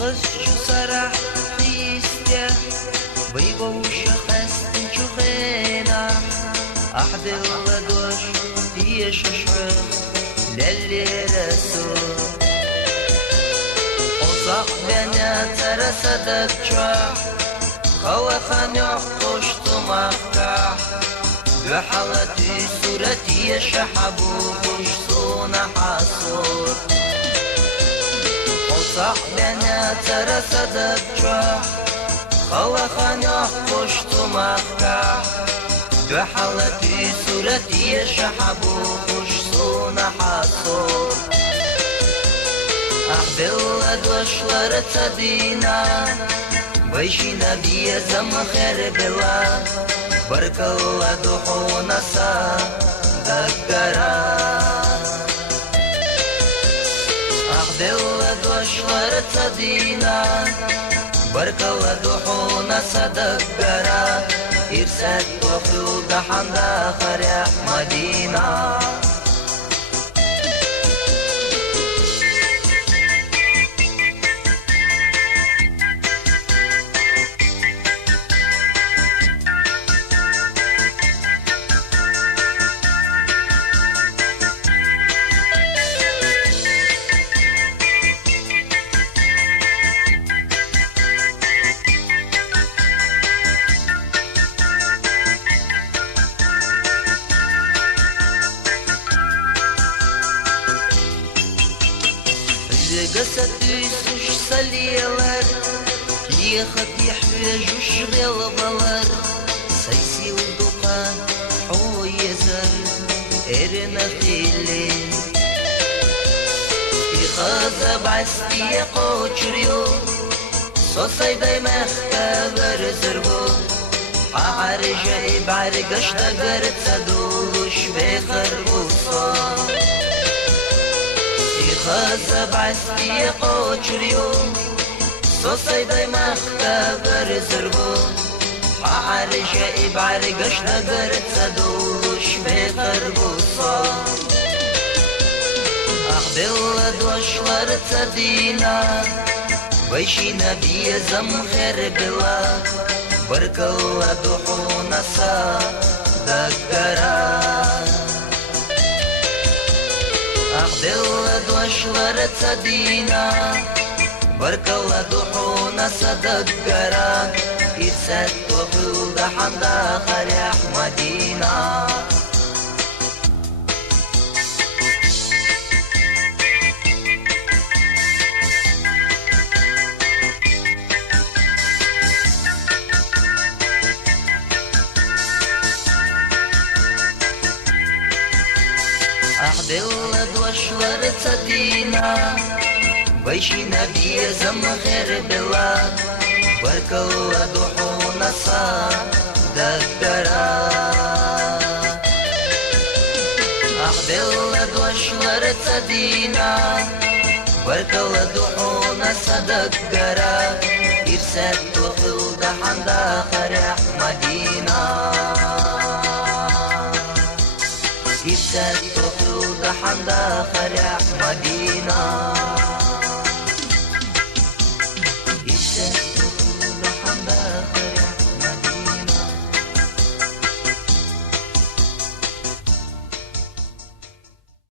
وقص سرح خيسته بيبوش خستن شخينا أحد الغدوش يششعر للي رسول وصق بنا ترسدك شاح خوخن يحقشت مفتاح بحالتي صورتي يشحبو بشصون حصور وصاحبنا ترسدك جاح خوخن يحقشت مفتاح بحالتي صورتي يشحبو بشصون حصور أحبلد وشلر تدينا ويشي نبي زم خير بلا برك الله دحونا صدقرا أخذ الله دوشلر تدينا برك الله دحونا صدقرا إرسال وخلو دحن داخر يا مدينة قصت يسوش سليلر يخط يحويج وشغل ضلر سيسي ودقان حو يزر ارنا خيلين يخاذب عسكي قوشريو صوصي داي مختبر زربو عارجة بعرقش دقرت سدوش بخربوصان خذب عسكي قوشريو صوصي داي مختبر زربو عارجة بعرقش دقرت سدوش بخربوصان أحبلد وشلر تدينا ويشي نبي زم خير بلا برك الله دحونا صدقرا أحبلد وشلر تدينا برك الله دحونا صدقرا إرسال وخلو دحن داخل يا مدينة أحبلد وشلر تدينا ويشي نبي زم خير بلا برك الله دحونا صدقرا أحبلد وشلر تدينا برك الله دحونا صدقرا إرسال وخلو دحن داخر يا مدينة إرسال وخلو دحن داخر يا مدينة